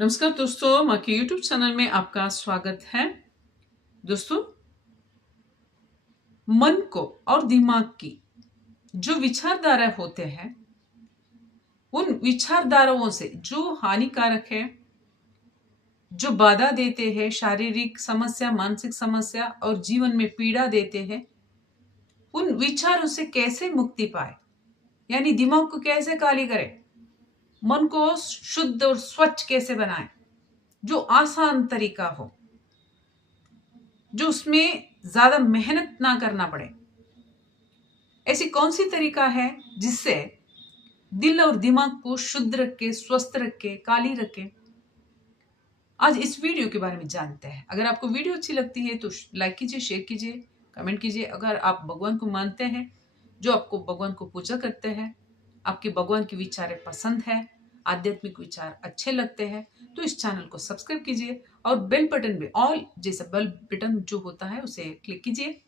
नमस्कार दोस्तों, माँ के यूट्यूब चैनल में आपका स्वागत है। दोस्तों, मन को और दिमाग की जो विचारधारा होते हैं, उन विचारधाराओं से जो हानिकारक है, जो बाधा देते हैं, शारीरिक समस्या, मानसिक समस्या और जीवन में पीड़ा देते हैं, उन विचारों से कैसे मुक्ति पाए, यानी दिमाग को कैसे खाली करें, मन को शुद्ध और स्वच्छ कैसे बनाए, जो आसान तरीका हो, जो उसमें ज्यादा मेहनत ना करना पड़े। ऐसी कौन सी तरीका है जिससे दिल और दिमाग को शुद्ध रखे, स्वस्थ रखे, खाली रखे? आज इस वीडियो के बारे में जानते हैं। अगर आपको वीडियो अच्छी लगती है तो लाइक कीजिए, शेयर कीजिए, कमेंट कीजिए। अगर आप भगवान को मानते हैं, जो आपको भगवान को पूजा करते हैं, आपके भगवान के विचार पसंद है, आध्यात्मिक विचार अच्छे लगते हैं, तो इस चैनल को सब्सक्राइब कीजिए और बेल बटन भी ऑल जैसा बेल बटन जो होता है उसे क्लिक कीजिए।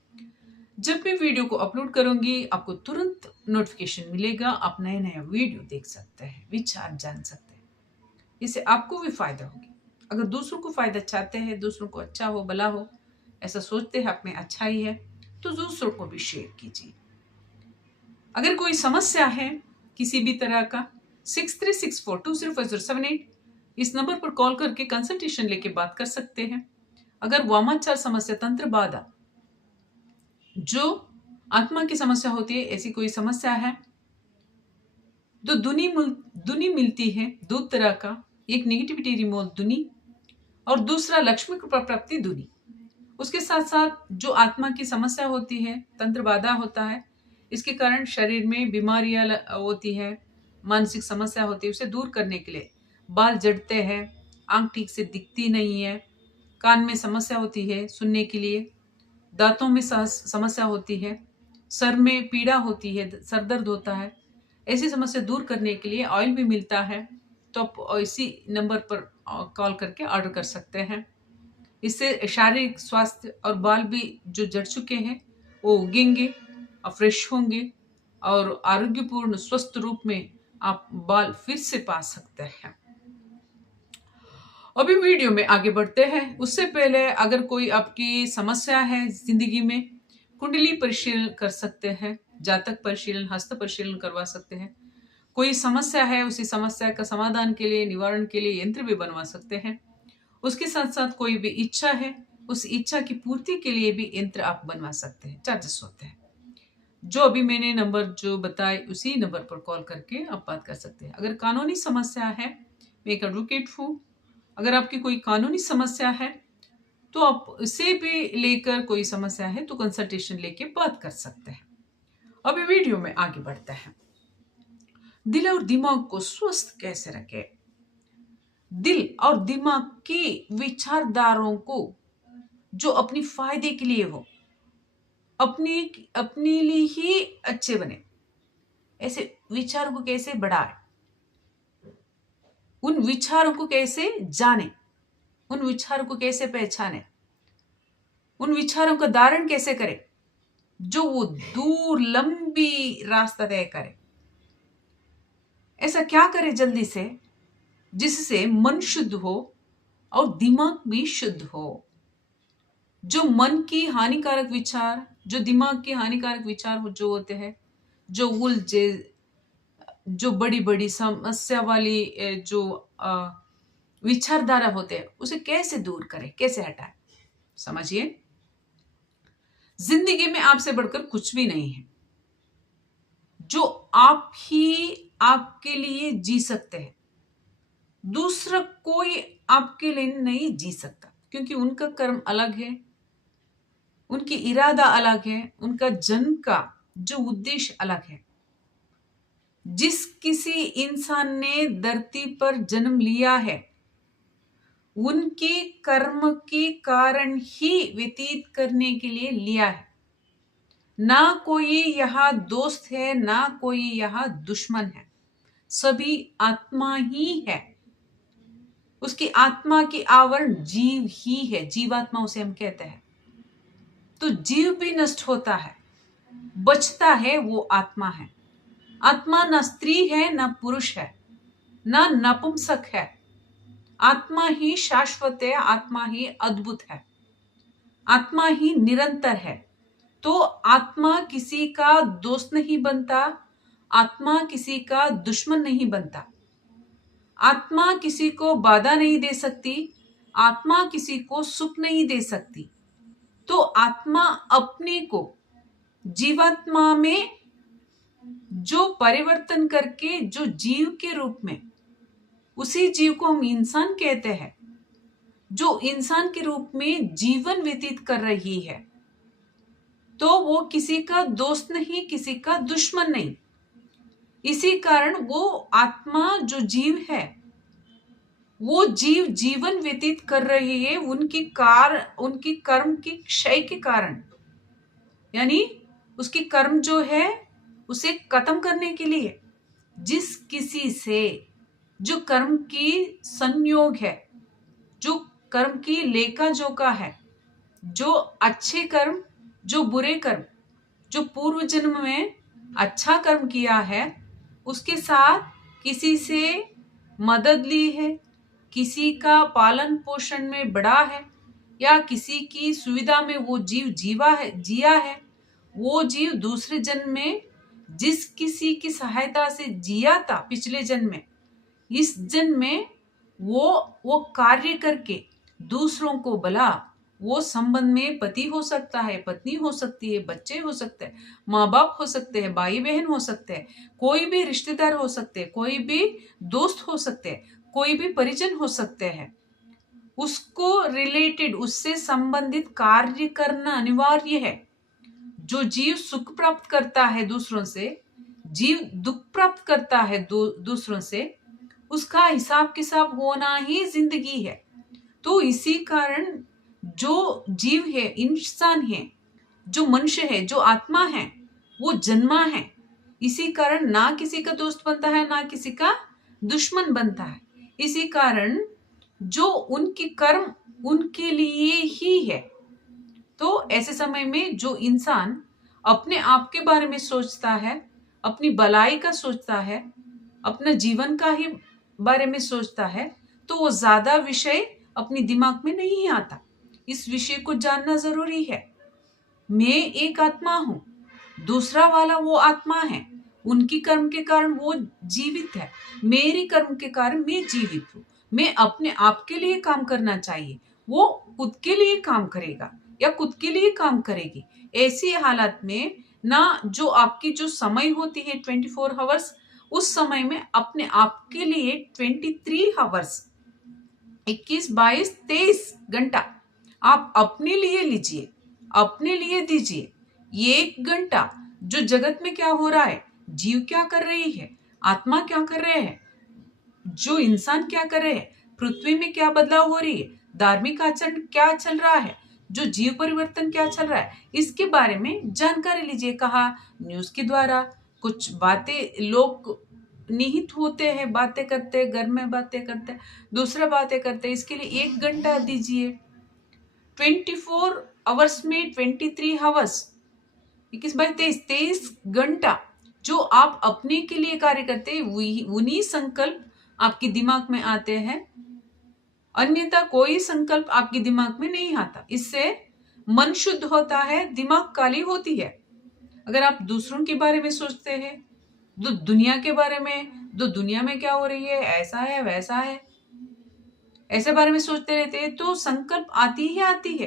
जब भी वीडियो को अपलोड करूंगी आपको तुरंत नोटिफिकेशन मिलेगा। आप नए नए वीडियो देख सकते हैं, विचार जान सकते हैं। इससे आपको भी फायदा होगी। अगर दूसरों को फायदा चाहते हैं, दूसरों को अच्छा हो, भला हो, ऐसा सोचते हैं आप में अच्छा ही है, तो दूसरों को भी शेयर कीजिए। अगर कोई समस्या है किसी भी तरह का, 6364205078 इस नंबर पर कॉल करके कंसल्टेशन लेके बात कर सकते हैं। अगर वामाचार समस्या, तंत्र बाधा, जो आत्मा की समस्या होती है, ऐसी कोई समस्या है तो दुनी मिलती है दो तरह का, एक नेगेटिविटी रिमूवल दुनी और दूसरा लक्ष्मी कृपा प्राप्ति दुनी। उसके साथ साथ जो आत्मा की समस्या होती है, तंत्र बाधा होता है, इसके कारण शरीर में बीमारियां होती है, मानसिक समस्या होती है, उसे दूर करने के लिए बाल जड़ते हैं, आंख ठीक से दिखती नहीं है, कान में समस्या होती है सुनने के लिए, दांतों में समस्या होती है, सर में पीड़ा होती है, सर दर्द होता है, ऐसी समस्या दूर करने के लिए ऑयल भी मिलता है। तो आप इसी नंबर पर कॉल करके ऑर्डर कर सकते हैं। इससे शारीरिक स्वास्थ्य और बाल भी जो जड़ चुके हैं वो उगेंगे और फ्रेश होंगे और आरोग्यपूर्ण स्वस्थ रूप में आप बाल फिर से पा सकते हैं। अभी वीडियो में आगे बढ़ते हैं। उससे पहले अगर कोई आपकी समस्या है जिंदगी में, कुंडली परिशीलन कर सकते हैं, जातक परिशीलन, हस्त परिशीलन करवा सकते हैं। कोई समस्या है, उसी समस्या का समाधान के लिए, निवारण के लिए यंत्र भी बनवा सकते हैं। उसके साथ साथ कोई भी इच्छा है, उस इच्छा की पूर्ति के लिए भी यंत्र आप बनवा सकते हैं, चार्जेस होते हैं। जो अभी मैंने नंबर जो बताए उसी नंबर पर कॉल करके आप बात कर सकते हैं। अगर कानूनी समस्या है, मैं एक एडवोकेट हूँ, अगर आपकी कोई कानूनी समस्या है तो आप इसे भी लेकर, कोई समस्या है तो कंसल्टेशन लेके बात कर सकते हैं। अभी वीडियो में आगे बढ़ते हैं। दिल और दिमाग को स्वस्थ कैसे रखें? दिल और दिमाग की विचारधाराओं को जो अपनी फायदे के लिए हो, अपने लिए ही अच्छे बने, ऐसे विचारों को कैसे बढ़ाए, उन विचारों को कैसे जाने, उन विचारों को कैसे पहचाने, उन विचारों का धारण कैसे करें जो वो दूर लंबी रास्ता तय करे। ऐसा क्या करे जल्दी से जिससे मन शुद्ध हो और दिमाग भी शुद्ध हो। जो मन की हानिकारक विचार, जो दिमाग के हानिकारक विचार जो होते हैं, जो उलझे, जो बड़ी बड़ी समस्या वाली जो विचारधारा होते हैं, उसे कैसे दूर करें, कैसे हटाएं? समझिए, जिंदगी में आपसे बढ़कर कुछ भी नहीं है जो आप ही आपके लिए जी सकते हैं। दूसरा कोई आपके लिए नहीं जी सकता, क्योंकि उनका कर्म अलग है, उनकी इरादा अलग है, उनका जन्म का जो उद्देश्य अलग है। जिस किसी इंसान ने धरती पर जन्म लिया है, उनके कर्म के कारण ही व्यतीत करने के लिए लिया है। ना कोई यहाँ दोस्त है, ना कोई यहाँ दुश्मन है, सभी आत्मा ही है। उसकी आत्मा की आवरण जीव ही है, जीवात्मा उसे हम कहते हैं। तो जीव भी नष्ट होता है, बचता है वो आत्मा है। आत्मा ना स्त्री है, ना पुरुष है, ना नपुंसक है। आत्मा ही शाश्वत है, आत्मा ही अद्भुत है, आत्मा ही निरंतर है। तो आत्मा किसी का दोस्त नहीं बनता, आत्मा किसी का दुश्मन नहीं बनता, आत्मा किसी को बाधा नहीं दे सकती, आत्मा किसी को सुख नहीं दे सकती। तो आत्मा अपने को जीवात्मा में जो परिवर्तन करके जो जीव के रूप में, उसी जीव को हम इंसान कहते हैं, जो इंसान के रूप में जीवन व्यतीत कर रही है, तो वो किसी का दोस्त नहीं, किसी का दुश्मन नहीं। इसी कारण वो आत्मा जो जीव है, वो जीव जीवन व्यतीत कर रही है उनकी कर्म की क्षय के कारण, यानी उसकी कर्म जो है उसे खत्म करने के लिए जिस किसी से जो कर्म की संयोग है, जो कर्म की लेखा जोखा है, जो अच्छे कर्म, जो बुरे कर्म, जो पूर्व जन्म में अच्छा कर्म किया है, उसके साथ किसी से मदद ली है, किसी का पालन पोषण में बढ़ा है, या किसी की सुविधा में वो जीव जिया है, वो जीव दूसरे जन्म में जिस किसी की सहायता से जिया था पिछले जन्म में, इस जन्म में वो कार्य करके दूसरों को भला, वो संबंध में पति हो सकता है, पत्नी हो सकती है, बच्चे हो सकते हैं, माँ बाप हो सकते हैं, भाई बहन हो सकते हैं, कोई भी रिश्तेदार हो सकते हैं, कोई भी दोस्त हो सकते हैं, कोई भी परिजन हो सकते हैं, उसको रिलेटेड, उससे संबंधित कार्य करना अनिवार्य है। जो जीव सुख प्राप्त करता है दूसरों से, जीव दुख प्राप्त करता है दूसरों से, उसका हिसाब किताब होना ही जिंदगी है। तो इसी कारण जो जीव है, इंसान है, जो मनुष्य है, जो आत्मा है, वो जन्मा है। इसी कारण ना किसी का दोस्त बनता है, ना किसी का दुश्मन बनता है। इसी कारण जो उनकी कर्म उनके लिए ही है। तो ऐसे समय में जो इंसान अपने आप के बारे में सोचता है, अपनी भलाई का सोचता है, अपने जीवन का ही बारे में सोचता है, तो वो ज्यादा विषय अपने दिमाग में नहीं आता। इस विषय को जानना जरूरी है। मैं एक आत्मा हूं, दूसरा वाला वो आत्मा है, उनकी कर्म के कारण वो जीवित है, मेरी कर्म के कारण मैं जीवित हूं। मैं अपने आप के लिए काम करना चाहिए, वो खुद के लिए काम करेगा या खुद के लिए काम करेगी। ऐसी हालत में ना जो आपकी जो समय होती है 24 आवर्स, उस समय में अपने आप के लिए 23 आवर्स, 21, 22, 23 घंटा आप अपने लिए लीजिए, अपने लिए दीजिए। 1 घंटा जो जगत में क्या हो रहा है, जीव क्या कर रही है, आत्मा क्या कर रहे हैं, जो इंसान क्या कर रहे हैं, पृथ्वी में क्या बदलाव हो रही है, धार्मिक आचरण क्या चल रहा है, जो जीव परिवर्तन क्या चल रहा है, इसके बारे में जानकारी लीजिए। कहा न्यूज के द्वारा कुछ बातें लोग निहित होते हैं, बातें करते हैं, घर में बातें करते हैं, दूसरा बातें करते हैं, इसके लिए 1 घंटा दीजिए। 24 आवर्स में 23 आवर्स, 21 बाई 23 घंटा जो आप अपने के लिए कार्य करते हैं, उन्हीं संकल्प आपके दिमाग में आते हैं, अन्यथा कोई संकल्प आपके दिमाग में नहीं आता। इससे मन शुद्ध होता है, दिमाग काली होती है। अगर आप दूसरों के बारे में सोचते हैं, दुनिया के बारे में, दुनिया में क्या हो रही है, ऐसा है वैसा है, ऐसे बारे में सोचते रहते हैं, तो संकल्प आती ही आती है।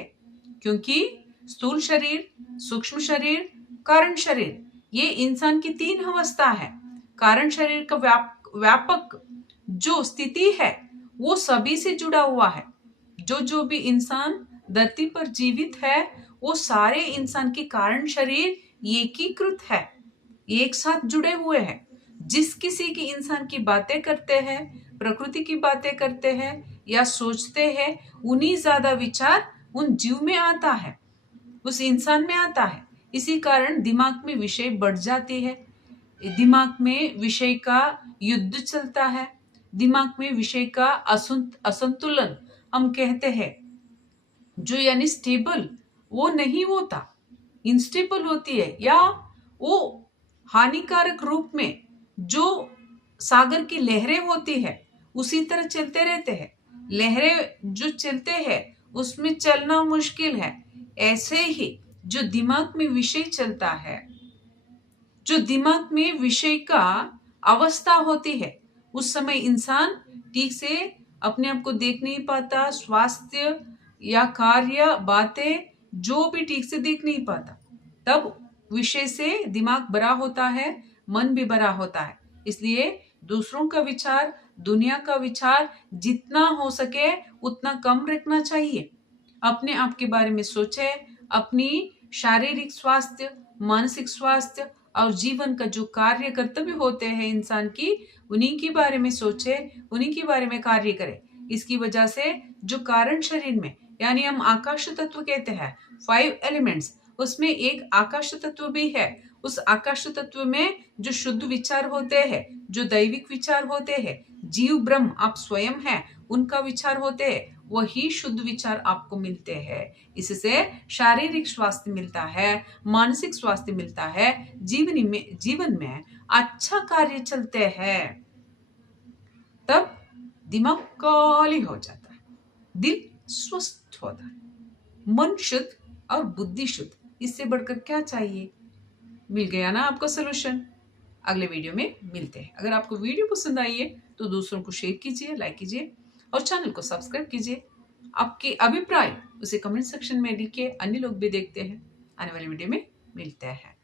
क्योंकि स्थूल शरीर, सूक्ष्म शरीर, कारण शरीर, ये इंसान की 3 अवस्था है। कारण शरीर का व्यापक जो स्थिति है वो सभी से जुड़ा हुआ है। जो भी इंसान धरती पर जीवित है, वो सारे इंसान के कारण शरीर एकीकृत है, एक साथ जुड़े हुए हैं। जिस किसी की इंसान की बातें करते हैं, प्रकृति की बातें करते हैं या सोचते हैं, उन्हीं ज्यादा विचार उन जीव में आता है, उस इंसान में आता है। इसी कारण दिमाग में विषय बढ़ जाती है, दिमाग में विषय का युद्ध चलता है, दिमाग में विषय का असंतुलन हम कहते हैं, जो यानी स्टेबल वो नहीं होता, इनस्टेबल होती है, या वो हानिकारक रूप में जो सागर की लहरें होती है उसी तरह चलते रहते हैं। लहरें जो चलते हैं उसमें चलना मुश्किल है। ऐसे ही जो दिमाग में विषय चलता है, जो दिमाग में विषय का अवस्था होती है, उस समय इंसान ठीक से अपने आप को देख नहीं पाता, स्वास्थ्य या कार्य बातें जो भी ठीक से देख नहीं पाता। तब विषय से दिमाग बड़ा होता है, मन भी बड़ा होता है। इसलिए दूसरों का विचार, दुनिया का विचार जितना हो सके उतना कम रखना चाहिए। अपने आप के बारे में सोचे, अपनी शारीरिक स्वास्थ्य, मानसिक स्वास्थ्य और जीवन का जो कार्य कर्तव्य होते हैं इंसान की, उन्हीं के बारे में सोचे, उन्हीं के बारे में कार्य करे। इसकी वजह से जो कारण शरीर में, यानी हम आकाश तत्व कहते हैं 5 एलिमेंट्स, उसमें एक आकाश तत्व भी है। उस आकाश तत्व में जो शुद्ध विचार होते हैं, जो दैविक विचार होते हैं, जीव ब्रह्म आप स्वयं हैं, उनका विचार होते हैं, वही शुद्ध विचार आपको मिलते हैं। इससे शारीरिक स्वास्थ्य मिलता है, मानसिक स्वास्थ्य मिलता है, जीवन में अच्छा कार्य चलते हैं। तब दिमाग खाली हो जाता है, दिल स्वस्थ होता है, मन शुद्ध और बुद्धि शुद्ध। इससे बढ़कर क्या चाहिए? मिल गया ना आपको सोल्यूशन। अगले वीडियो में मिलते हैं। अगर आपको वीडियो पसंद आई है तो दूसरों को शेयर कीजिए, लाइक कीजिए और चैनल को सब्सक्राइब कीजिए। आपके अभिप्राय उसे कमेंट सेक्शन में लिखिए, अन्य लोग भी देखते हैं। आने वाले वीडियो में मिलते हैं।